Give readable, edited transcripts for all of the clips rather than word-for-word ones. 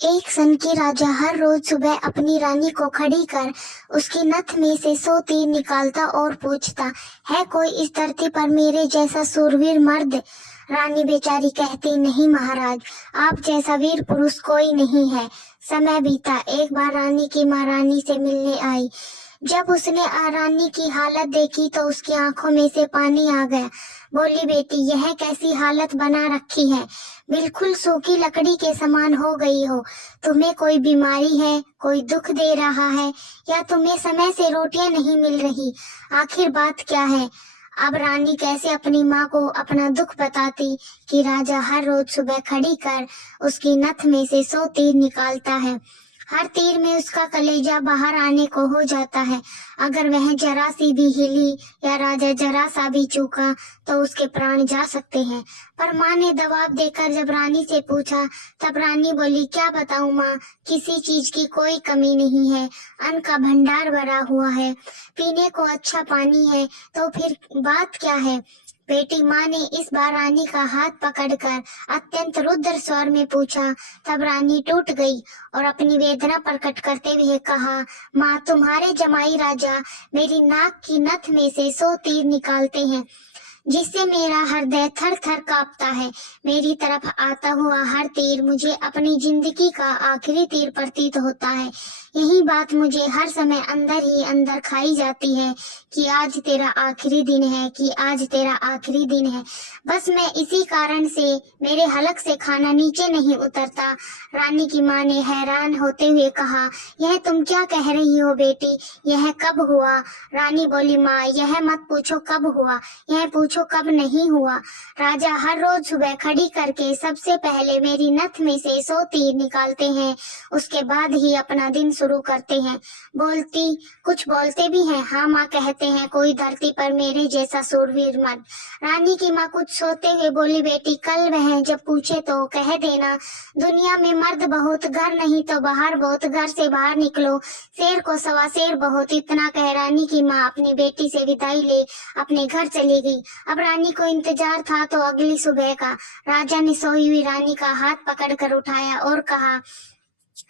एक सन की राजा हर रोज सुबह अपनी रानी को खड़ी कर उसकी नथ में से 100 तीर निकालता और पूछता, है कोई इस धरती पर मेरे जैसा सूरवीर मर्द? रानी बेचारी कहती, नहीं महाराज, आप जैसा वीर पुरुष कोई नहीं है। समय बीता, एक बार रानी की महारानी से मिलने आई। जब उसने रानी की हालत देखी तो उसकी आंखों में से पानी आ गया। बोली, बेटी, यह कैसी हालत बना रखी है? बिल्कुल सूखी लकड़ी के समान हो गई हो। तुम्हें कोई बीमारी है, कोई दुख दे रहा है, या तुम्हें समय से रोटियां नहीं मिल रही? आखिर बात क्या है? अब रानी कैसे अपनी माँ को अपना दुख बताती कि राजा हर रोज सुबह खड़ी कर उसकी नथ में से 100 तीर निकालता है। हर तीर में उसका कलेजा बाहर आने को हो जाता है। अगर वह जरा सी भी हिली या राजा जरा सा भी चूका तो उसके प्राण जा सकते हैं। पर माँ ने दबाव देकर जब रानी से पूछा, तब रानी बोली, क्या बताऊं माँ, किसी चीज की कोई कमी नहीं है। अन्न का भंडार भरा हुआ है, पीने को अच्छा पानी है, तो फिर बात क्या है? बेटी, माँ ने इस बार रानी का हाथ पकड़कर अत्यंत रुद्र स्वर में पूछा। तब रानी टूट गई और अपनी वेदना प्रकट करते हुए कहा, माँ, तुम्हारे जमाई राजा मेरी नाक की नथ में से 100 तीर निकालते हैं, जिससे मेरा हृदय थर थर कांपता है। मेरी तरफ आता हुआ हर तीर मुझे अपनी जिंदगी का आखिरी तीर प्रतीत होता है। यही बात मुझे हर समय अंदर ही अंदर खाई जाती है कि आज तेरा आखिरी दिन है, कि आज तेरा आखिरी दिन है। बस मैं इसी कारण से मेरे हलक से खाना नीचे नहीं उतरता। रानी की माँ ने हैरान होते हुए कहा, यह तुम क्या कह रही हो बेटी? यह कब हुआ? रानी बोली, माँ, यह मत पूछो कब हुआ, यह पूछो कब नहीं हुआ। राजा हर रोज सुबह खड़ी करके सबसे पहले मेरी नथ में से 100 तीर निकालते हैं, उसके बाद ही अपना दिन शुरू करते हैं। कुछ बोलते भी हैं। हाँ माँ, कहते हैं कोई धरती पर मेरे जैसा सूरवीर मर्द। रानी की माँ कुछ सोते हुए बोली, बेटी, कल वह जब पूछे तो कह देना, दुनिया में मर्द बहुत, घर नहीं तो बाहर बहुत, घर से बाहर निकलो, शेर को सवा शेर बहुत। इतना कह रानी की माँ अपनी बेटी से विदाई ले अपने घर चली गई। अब रानी को इंतजार था तो अगली सुबह का। राजा ने सोई हुई रानी का हाथ पकड़कर उठाया और कहा,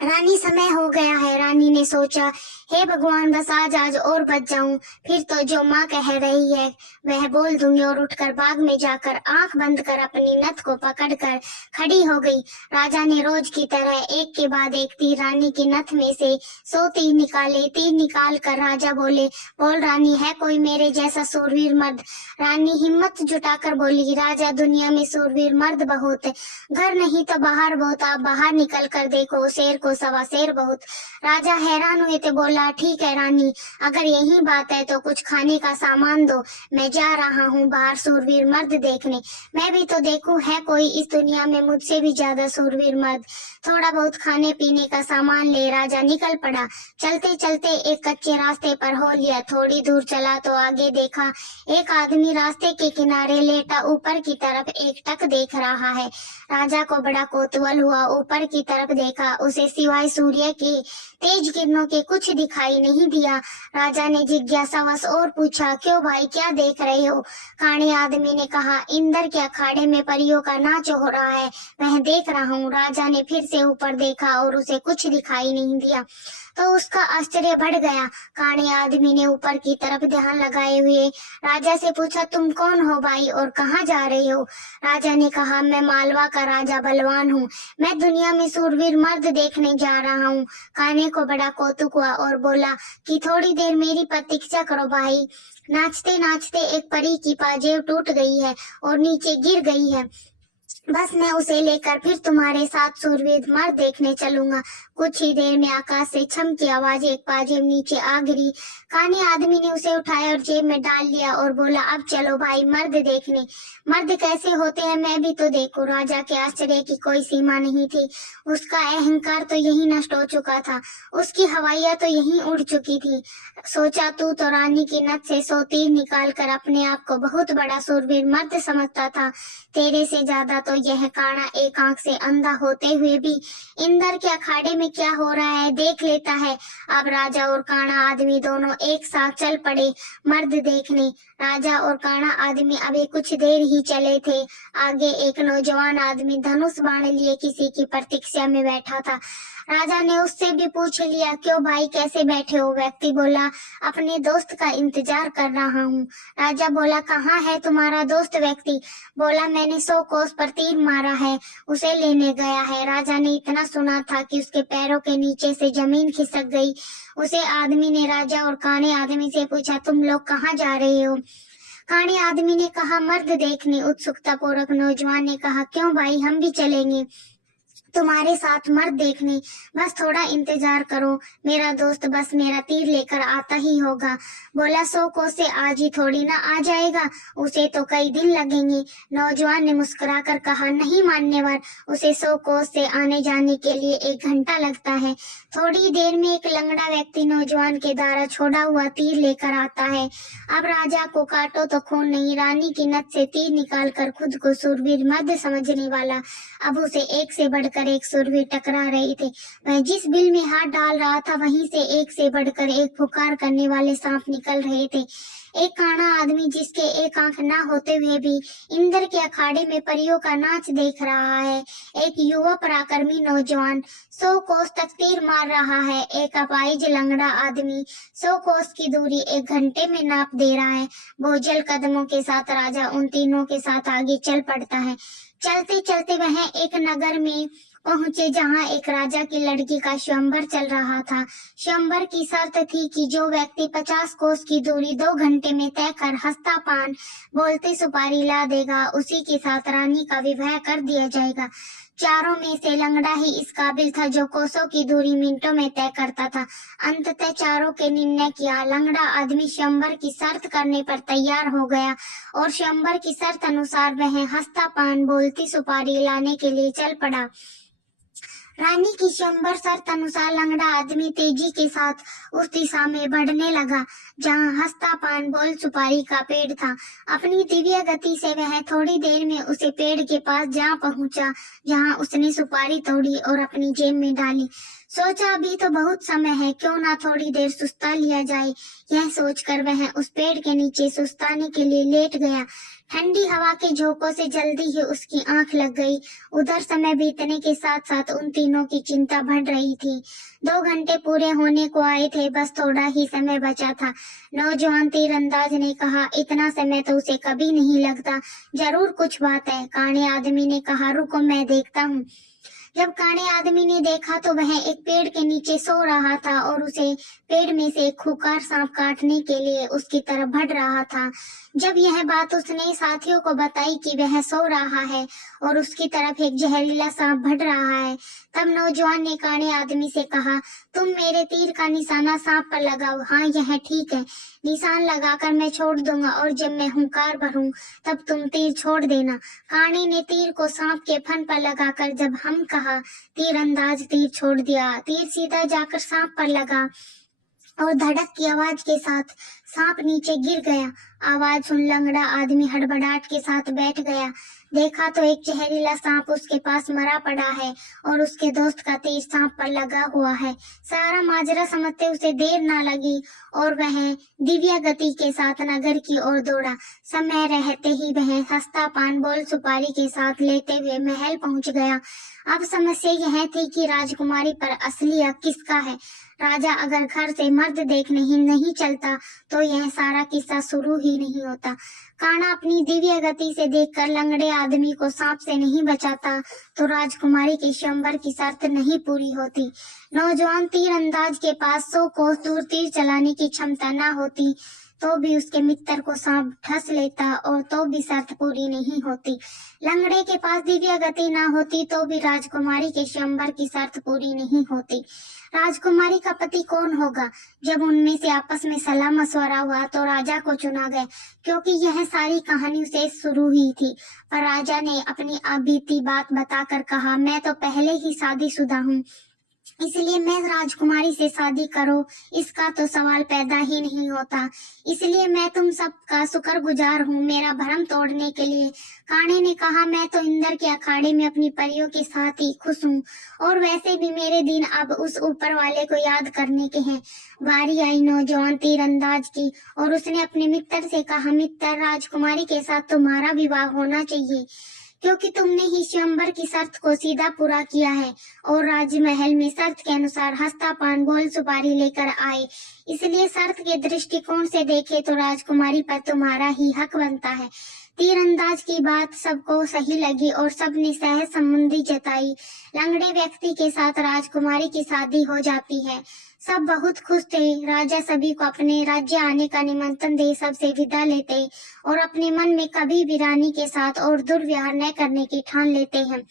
रानी, समय हो गया है। रानी ने सोचा, हे भगवान, बस आज और बच जाऊं, फिर तो जो माँ कह रही है वह बोल दूंगी। और उठकर बाग में जाकर आंख बंद कर अपनी नथ को पकड़कर खड़ी हो गई। राजा ने रोज की तरह एक के बाद एक तीर रानी की नथ में से 100 तीर निकाले। तीर निकाल कर राजा बोले, बोल रानी, है कोई मेरे जैसा सूरवीर मर्द? रानी हिम्मत जुटाकर बोली, राजा, दुनिया में सूरवीर मर्द बहुत है, घर नहीं तो बाहर बहुत, आप बाहर निकल कर देखो, शेर को सवा शेर बहुत। राजा हैरान हुए तो बोला, ठीक है रानी, अगर यही बात है तो कुछ खाने का सामान दो, मैं जा रहा हूँ बाहर सूरवीर मर्द देखने। मैं भी तो देखूं, है कोई इस दुनिया में मुझसे भी ज्यादा सूरवीर मर्द। थोड़ा बहुत खाने पीने का सामान ले राजा निकल पड़ा। चलते चलते एक कच्चे रास्ते पर हो लिया। थोड़ी दूर चला तो आगे देखा, एक आदमी रास्ते के किनारे लेटा ऊपर की तरफ एकटक देख रहा है। राजा को बड़ा कौतूहल हुआ, ऊपर की तरफ देखा, उसे सिवाय सूर्य की तेज किरणों के कुछ दिखाई नहीं दिया। राजा ने जिज्ञासावश और पूछा, क्यों भाई, क्या देख रहे हो? काणे आदमी ने कहा, इंद्र के अखाड़े में परियों का नाच हो रहा है, वह देख रहा हूँ। राजा ने फिर से ऊपर देखा और उसे कुछ दिखाई नहीं दिया तो उसका आश्चर्य बढ़ गया। काणे आदमी ने ऊपर की तरफ ध्यान लगाए हुए राजा से पूछा, तुम कौन हो भाई और कहाँ जा रहे हो? राजा ने कहा, मैं मालवा का राजा बलवान हूँ, मैं दुनिया में सूरवीर मर्द देखने जा रहा हूँ। काने को बड़ा कौतुक हुआ और बोला कि थोड़ी देर मेरी प्रतीक्षा करो भाई। नाचते नाचते एक परी की पाजेब टूट गई है और नीचे गिर गई है, बस मैं उसे लेकर फिर तुम्हारे साथ सूरवीर मर्द देखने चलूंगा। कुछ ही देर में आकाश से छम की आवाज, एक पाजेब नीचे आ गिरी। काने आदमी ने उसे उठाया और जेब में डाल लिया और बोला, अब चलो भाई मर्द देखने। मर्द कैसे होते हैं मैं भी तो देखूं। राजा के आश्चर्य की कोई सीमा नहीं थी। उसका अहंकार तो यही नष्ट हो चुका था, उसकी हवाइयां तो यही उड़ चुकी थी। सोचा, तू तो रानी की नथ से 100 तीर निकाल कर अपने आप को बहुत बड़ा सूरवीर मर्द समझता था, तेरे से ज्यादा तो यह काना एक आंख से अंधा होते हुए भी इंद्र के अखाड़े में क्या हो रहा है देख लेता है। अब राजा और काना आदमी दोनों एक साथ चल पड़े मर्द देखने। राजा और काना आदमी अभी कुछ देर ही चले थे। आगे एक नौजवान आदमी धनुष बाण लिए किसी की प्रतीक्षा में बैठा था। राजा ने उससे भी पूछ लिया, क्यों भाई कैसे बैठे हो? व्यक्ति बोला, अपने दोस्त का इंतजार कर रहा हूँ। राजा बोला, कहाँ है तुम्हारा दोस्त? व्यक्ति बोला, मैंने 100 कोस पर तीर मारा है, उसे लेने गया है। राजा ने इतना सुना था कि उसके पैरों के नीचे से जमीन खिसक गई। उसे आदमी ने राजा और काने आदमी से पूछा, तुम लोग कहाँ जा रहे हो? काने आदमी ने कहा, मर्द देखने। उत्सुकता पूर्वक नौजवान ने कहा, क्यों भाई, हम भी चलेंगे तुम्हारे साथ मर्द देखने। बस थोड़ा इंतजार करो, मेरा दोस्त बस मेरा तीर लेकर आता ही होगा। बोला, 100 कोस से आज ही थोड़ी ना आ जाएगा, उसे तो कई दिन लगेंगे। नौजवान ने मुस्कुराकर कहा, नहीं मान्यवर, उसे 100 कोस से आने जाने के लिए 1 घंटा लगता है। थोड़ी देर में एक लंगड़ा व्यक्ति नौजवान के द्वारा छोड़ा हुआ तीर लेकर आता है। अब राजा को काटो तो खून नहीं, रानी की नथ से तीर निकालकर खुद को सूरवीर मर्द समझने वाला अब उसे एक से बढ़कर एक सूरवीर टकरा रहे थे। वह जिस बिल में हाथ डाल रहा था वहीं से एक से बढ़कर एक पुकार करने वाले सांप निकल रहे थे। एक काना आदमी जिसके एक आंख ना होते हुए भी इंद्र के अखाड़े में परियों का नाच देख रहा है। एक युवा पराक्रमी नौजवान 100 कोस तक तीर मार रहा है। एक अपाहिज लंगड़ा आदमी 100 कोस की दूरी 1 घंटे में नाप दे रहा है। बोझल कदमों के साथ राजा उन तीनों के साथ आगे चल पड़ता है। चलते चलते वह एक नगर में पहुंचे जहां एक राजा की लड़की का स्वयंवर चल रहा था। स्वयंवर की शर्त थी कि जो व्यक्ति 50 कोस की दूरी 2 घंटे में तय कर हस्ता पान बोलते सुपारी ला देगा, उसी के साथ रानी का विवाह कर दिया जाएगा। चारों में से लंगड़ा ही इस काबिल था जो कोसों की दूरी मिनटों में तय करता था। अंततः चारों के निर्णय किया। लंगड़ा आदमी स्वयंवर की शर्त करने पर तैयार हो गया और स्वयंवर की शर्त अनुसार वह हस्ता पान बोलती सुपारी लाने के लिए चल पड़ा। रानी की स्वयंवर शर्त अनुसार लंगड़ा आदमी तेजी के साथ उस दिशा में बढ़ने लगा जहां हस्ता पान बोल सुपारी का पेड़ था। अपनी दिव्य गति से वह थोड़ी देर में उसे पेड़ के पास जा पहुंचा जहां उसने सुपारी तोड़ी और अपनी जेब में डाली। सोचा, अभी तो बहुत समय है, क्यों ना थोड़ी देर सुस्ता लिया जाए। यह सोचकर वह उस पेड़ के नीचे सुस्ताने के लिए लेट गया। ठंडी हवा के झोंकों से जल्दी ही उसकी आंख लग गई। उधर समय बीतने के साथ साथ उन तीनों की चिंता बढ़ रही थी। 2 घंटे पूरे होने को आए थे, बस थोड़ा ही समय बचा था। नौजवान तीरंदाज ने कहा, इतना समय तो उसे कभी नहीं लगता, जरूर कुछ बात है। काने आदमी ने कहा, रुको मैं देखता हूँ। जब काने आदमी ने देखा तो वह एक पेड़ के नीचे सो रहा था और उसे पेड़ में से एक खूंखार सांप काटने के लिए उसकी तरफ बढ़ रहा था। जब यह बात उसने साथियों को बताई कि वह सो रहा है और उसकी तरफ एक जहरीला सांप बढ़ रहा है, तब नौजवान ने काने आदमी से कहा, तुम मेरे तीर का निशाना सांप पर लगाओ। हाँ, यह ठीक है, निशान लगाकर मैं छोड़ दूंगा और जब मैं हुंकार भरूं तब तुम तीर छोड़ देना। काने ने तीर को सांप के फन पर लगाकर जब हम कहा, तीरंदाज तीर छोड़ दिया। तीर सीधा जाकर सांप पर लगा और धड़क की आवाज के साथ सांप नीचे गिर गया। आवाज सुन लंगड़ा आदमी हड़बड़ाहट के साथ बैठ गया। देखा तो एक जहरीला सांप उसके पास मरा पड़ा है और उसके दोस्त का तीर सांप पर लगा हुआ है। सारा माजरा समझते उसे देर ना लगी और वह दिव्य गति के साथ नगर की ओर दौड़ा। समय रहते ही वह हस्ता पान बोल सुपारी के साथ लेते हुए महल पहुंच गया। अब समस्या यह थी कि राजकुमारी पर असली हक किसका है। राजा अगर घर से मर्द देखने ही नहीं चलता तो यह सारा किस्सा शुरू ही नहीं होता। काना अपनी दिव्य गति से देखकर लंगड़े आदमी को सांप से नहीं बचाता तो राजकुमारी के स्वयंवर की शर्त नहीं पूरी होती। नौजवान तीरंदाज के पास 100 कोस दूर तीर चलाने की क्षमता ना होती तो भी उसके मित्र को सांप ठस लेता और तो भी शर्त पूरी नहीं होती। लंगड़े के पास दिव्य गति ना होती तो भी राजकुमारी के स्वयंवर की शर्त पूरी नहीं होती। राजकुमारी का पति कौन होगा? जब उनमें से आपस में सलाह मशवरा हुआ तो राजा को चुना गया, क्योंकि यह सारी कहानी उसे शुरू हुई थी। पर राजा ने अपनी बीती बात बताकर कहा, मैं तो पहले ही शादीशुदा हूँ। इसलिए मैं राजकुमारी से शादी करो, इसका तो सवाल पैदा ही नहीं होता। इसलिए मैं तुम सबका शुक्रगुजार हूँ मेरा भरम तोड़ने के लिए। काने ने कहा, मैं तो इंद्र के अखाड़े में अपनी परियों के साथ ही खुश हूँ, और वैसे भी मेरे दिन अब उस ऊपर वाले को याद करने के हैं। बारी आई नौजवान तीरंदाज की, और उसने अपने मित्र से कहा, मित्र, राजकुमारी के साथ तुम्हारा विवाह होना चाहिए, क्योंकि तुमने ही स्वयंवर की शर्त को सीधा पूरा किया है, और राजमहल में शर्त के अनुसार हस्ता पान गोल सुपारी लेकर आए। इसलिए शर्त के दृष्टिकोण से देखे तो राजकुमारी पर तुम्हारा ही हक बनता है। तीरंदाज की बात सबको सही लगी और सबने सहज संबंधी जताई। लंगड़े व्यक्ति के साथ राजकुमारी की शादी हो जाती है। सब बहुत खुश थे। राजा सभी को अपने राज्य आने का निमंत्रण दे सबसे विदा लेते, और अपने मन में कभी भी रानी के साथ और दुर्व्यवहार न करने की ठान लेते हैं।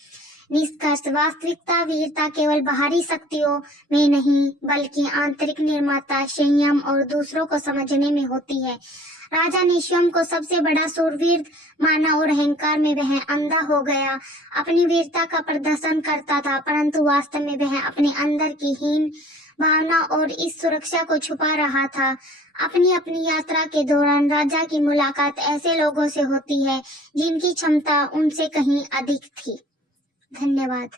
निष्कर्ष, वास्तविकता वीरता केवल बाहरी शक्तियों में नहीं, बल्कि आंतरिक निर्ममता, संयम और दूसरों को समझने में होती है। राजा ने स्वयं को सबसे बड़ा शूरवीर माना और अहंकार में वह अंधा हो गया। अपनी वीरता का प्रदर्शन करता था, परंतु वास्तव में वह अपने अंदर की हीन भावना और इस सुरक्षा को छुपा रहा था। अपनी अपनी यात्रा के दौरान राजा की मुलाकात ऐसे लोगों से होती है जिनकी क्षमता उनसे कहीं अधिक थी। धन्यवाद।